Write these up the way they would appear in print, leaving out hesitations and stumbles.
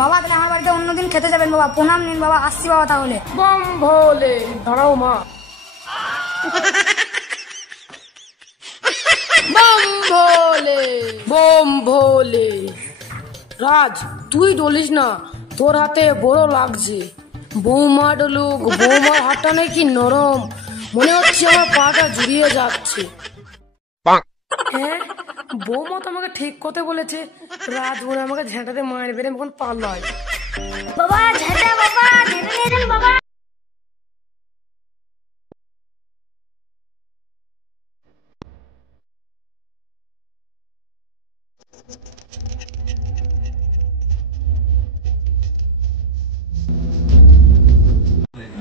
বাবা তাহলে আমার বাড়িতে অন্যদিন খেতে যাবেন বাবা, প্রণাম নিন বাবা, আসছি বাবা তাহলে। বম ভোলে, দাঁড়াও মা। বম ভোলে, বম ভোলে। রাজ তুই ডলিস না, তোর হাতে বড় লাগছে। বৌমা ডলুক, বৌমার হাতটা নাকি নরম, মনে হচ্ছে আমার পাটা জুড়িয়ে যাচ্ছে। হ্যাঁ, বৌমা তো আমাকে ঠিক কথা বলেছে, রাজ বলে আমাকে ঝেঁটাতে মারবে, আমি এখন পালাই। বাবা ঝেঁটা, বাবা ঝেঁটা নিয়ে যান বাবা।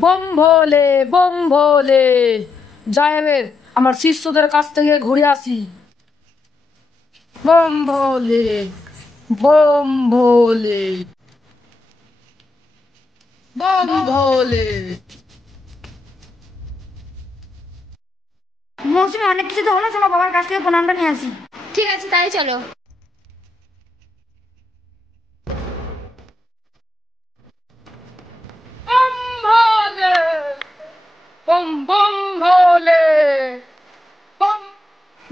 বম ভোলে, বম ভোলে। যাই আমি আমার শিষ্যদের কাছ থেকে ঘুরে আসি। বম ভোলে, বম ভোলে, বম ভোলে। মৌসুমি অনেক কিছু তো হলো, চলো বাবার কাছ থেকে প্রণামটা নিয়ে আসি। ঠিক আছে, তাই চলো। বম ভোলে, বম বম ভোলে, বম।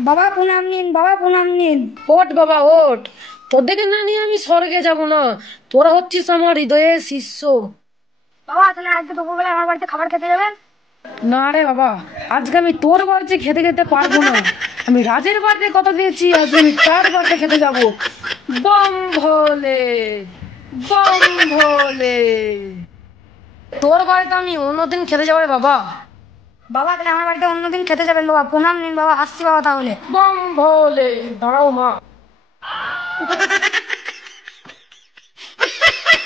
বাবা প্রণাম নিন, বাবা প্রণাম নিন। ওঠ বাবা ওঠ, তোদেরকে না নিয়ে আমি স্বর্গে যাব না, তোরা হচ্ছিস আমার হৃদয়ের শিষ্য। বাবা তাহলে আজকে দুপুরবেলা আমার বাড়িতে খাবার খেতে যাবেন? না রে বাবা, আজকে আমি তোর বাড়িতে খেতে খেতে পারবো না, আমি রাজের বাড়িতে কথা দিয়েছি, আজ আমি তার বাড়িতে খেতে যাব। বম ভোলে, বম ভোলে। তোর বাড়িতে আমি অন্যদিন খেতে যাবো রে বাবা। বাবা তাহলে আমার বাড়িতে অন্যদিন খেতে যাবেন বাবা, প্রণাম নিন বাবা, আসছি বাবা তাহলে। বম ভোলে, দাঁড়াও মা।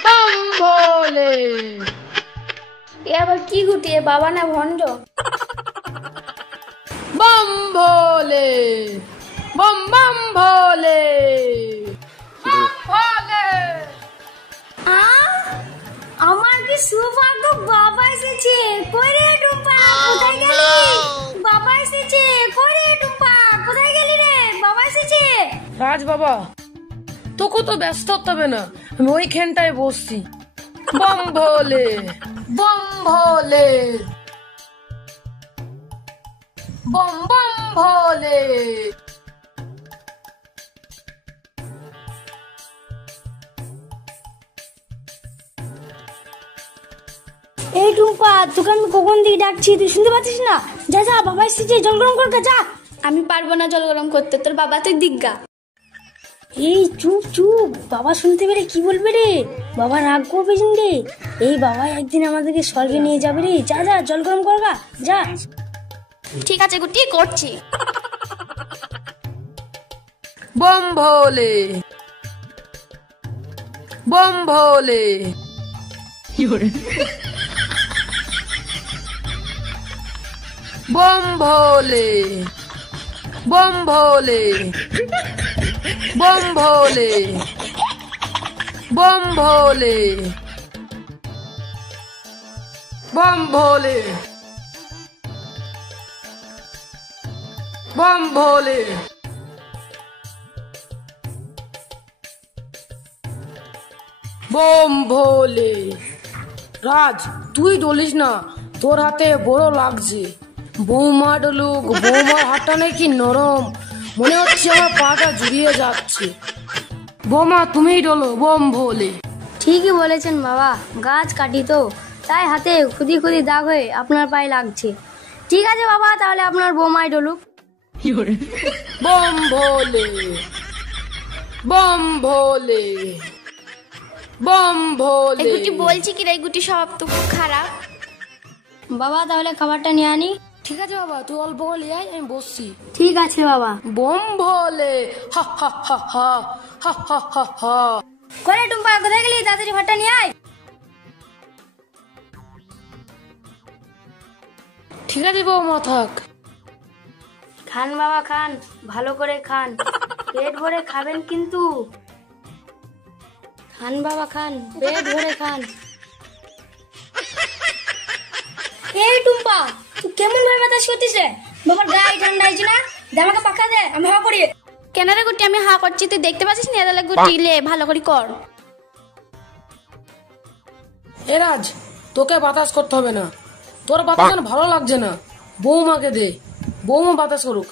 বম ভোলে। এ আবার কি ঘুটিয়ে, বাবা না ভণ্ড? বম ভোলে, বম বম ভোলে, বম ভোলে। আমার কি সৌভাগ্য, বাবা এসেছে। কই রে টুম্পা, কোথায় গেলি? বাবা এসেছে। কই রে টুম্পা, কোথায় গেলি রে? বাবা এসেছে। রাজ বাবা, তোকে তো ব্যস্ত হতে হবে না, আমি ওইখানটায় বসছি। বম ভোলে, বম ভোলে, বম বম ভোলে। এই টুম্পা, তোকে আমি কখন দিকে ডাকছি, তুই শুনতে পাচ্ছিস না? যা যা, বাবা এসেছে, জল গরম কর যা। আমি পারবো না জল গরম করতে, তোর বাবা তুই দিগ্গা। এই চুপ চুপ, বাবা শুনতে পেলে কি বলবে রে? বাবা রাগ করবে রে। এই বাবা একদিন আমাদেরকে স্বর্গে নিয়ে যাবে রে, যা যা জল গরম কর যা। ঠিক আছে গুটি, করছি। বম ভোলে, বম ভোলে। বম ভোলে, বম ভোলে, বম ভোলে, বম ভোলে, বম ভোলে, বম ভোলে। বম ভোলে। রাজ তুই ডলিস না, তোর হাতে বড় লাগছে। বৌমা ডলুক, বৌমার হাতটা নাকি নরম, মনে হচ্ছে আমার পাটা জুড়িয়ে যাচ্ছে। বৌমা তুমিই ডলো, বম ভোলে। ঠিকই বলেছেন বাবা, গাছ কাটি তো, তাই হাতে খুদি খুদি দাগ হয়ে আপনার পায়ে লাগছে। ঠিক আছে বাবা, তাহলে আপনার বৌমাই ডলুক। বম ভোলে, বম ভোলে, বম ভোলে। এই গুটি বলছি কি রে, এই গুটি সব তো খারাপ। বাবা তাহলে খাবারটা নিয়ে আনি। ঠিক আছে বাবা, তুই অল্প করে নিয়ে আয়, আমি বসছি। ঠিক আছে বাবা। বম ভোলে, হা হা হা হা, হা হা হা হা। করে টুম্পা, কোথায় গেলি? তাড়াতাড়ি ভাতটা নিয়ে আয়। ঠিক আছে বৌমা, থাক। খান বাবা খান, ভালো করে খান, পেট ভরে খাবেন কিন্তু। খান বাবা খান, পেট ভরে খান। এই টুম্পা, তুই কেমন ভাবে বাতাস করছিস রে? বাবার গায়ে ঠান্ডা হয়েছে না? দে আমাকে পাখা দে, আমি হা করি। কেন রে গুটি, আমি হা করছি, তুই দেখতে পাচ্ছিস না? তাহলে গুটি লে ভালো করে কর। এ রাজ, তোকে বাতাস করতে হবে না, তোর বাতাস যেন ভালো লাগছে না, বৌমাকে দে, বৌমা বাতাস করুক।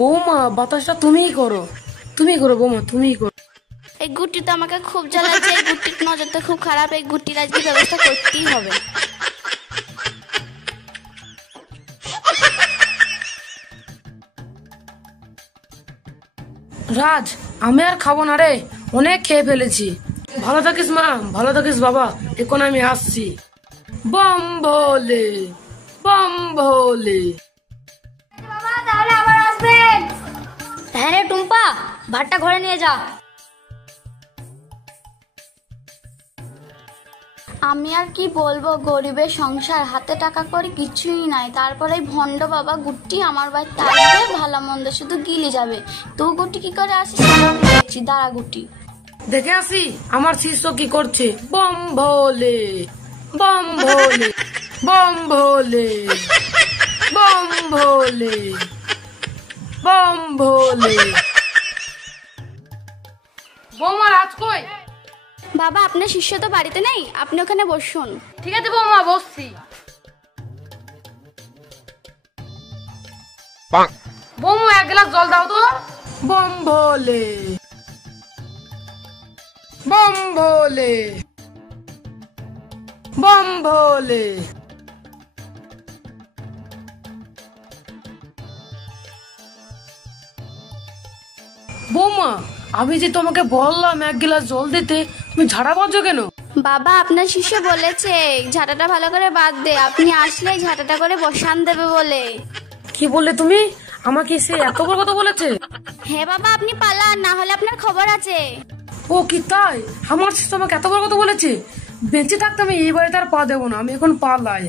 বৌমা বাতাসটা তুমিই করো, তুমি করো বৌমা, তুমিই করো। এই গুটি তো আমাকে খুব জ্বালাচ্ছে, এই গুটির নজরটা খুব খারাপ, এই গুটির আজকে ব্যবস্থা করতেই হবে। রাজ, আমি আর খাবো না রে, অনেক খেয়ে ফেলেছি। ভালো থাকিস মা, ভালো থাকিস বাবা, এখন আমি আসছি। বম ভোলে, বম ভোলে। বাবা তাহলে আবার আসবেন। হ্যাঁ রে টুম্পা, ভাতটা ঘরে নিয়ে যা। আমি আর কি বলবো, গরিবের সংসার, হাতে টাকা করে কিছুই নাই, তারপরে এই ভণ্ড বাবা গুটি আমার বাড়িতে আসবে, ভালো মন্দ শুধু গিলে যাবে। তুই গুটি কি করে আসিস দেখছি, দাঁড়া গুটি। দেখে আসি আমার শিষ্য কি করছে। বম ভোলে, বম ভোলে, বম ভোলে, বম ভোলে, বম ভোলে। বৌমা রাজ কই? বাবা আপনার শিষ্য তো বাড়িতে নেই, আপনি ওখানে বসুন। ঠিক আছে বৌমা, বসছি। বৌমা এক গ্লাস জল দাও তো। বম ভোলে, বম ভোলে, বম ভোলে। বৌমা, আমি যে তোমাকে বললাম এক গ্লাস জল দিতে, তুমি ঝাড়া বাজছো কেন? বাবা আপনার শিষ্য বলেছে ঝাঁটাটা ভালো করে বাদ দে, আপনি আসলে ঝাঁটাটা করে বসান দেবে বলে। কি বললে তুমি? আমাকে সে এত বড় কথা বলেছে? হ্যাঁ বাবা, আপনি পালান, না হলে আপনার খবর আছে। ও কি তাই? আমার শিশু আমাকে এত বড় কথা বলেছে? বেঁচে থাকতে আমি এই বাড়িতে আর পা দেবো না, আমি এখন পালাই।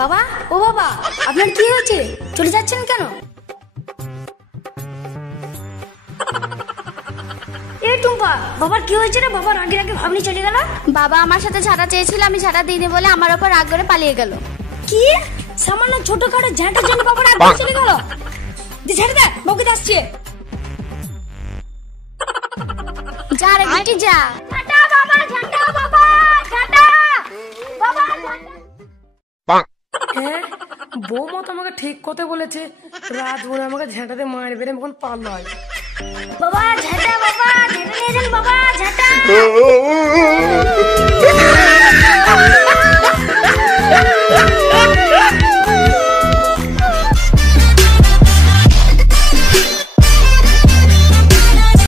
বাবা, ও বাবা, আপনার কি হয়েছে? চলে যাচ্ছেন কেন? এ টুম্পা, বাবার কি হয়েছে রে? বাবা রাগে রাগে ভাবনি চলে গেল। বাবা আমার সাথে ঝাঁটা চেয়েছিল, আমি ঝাঁটা দিইনি বলে আমার ওপর রাগ করে পালিয়ে গেল। কি? সামান্য ছোটখাটো ঝাঁটার জন্য বাবা রাগ করে চলে গেল? দি ছেড়ে দে, বউকে আসছে। যা রে গুটি যা। ঝাঁটা বাবা, ঝাঁটা বাবা, ঝাঁটা বাবা, ঝাঁটা। হ্যাঁ, বৌমা তো আমাকে ঠিক কথা বলেছে, রাত বলে আমাকে ঝেঁটাতে মারবে, আমি এখন পালাই। বাবা ঝাঁটা, বাবা ঝাঁটা নিয়ে যান, বাবা ঝাঁটা।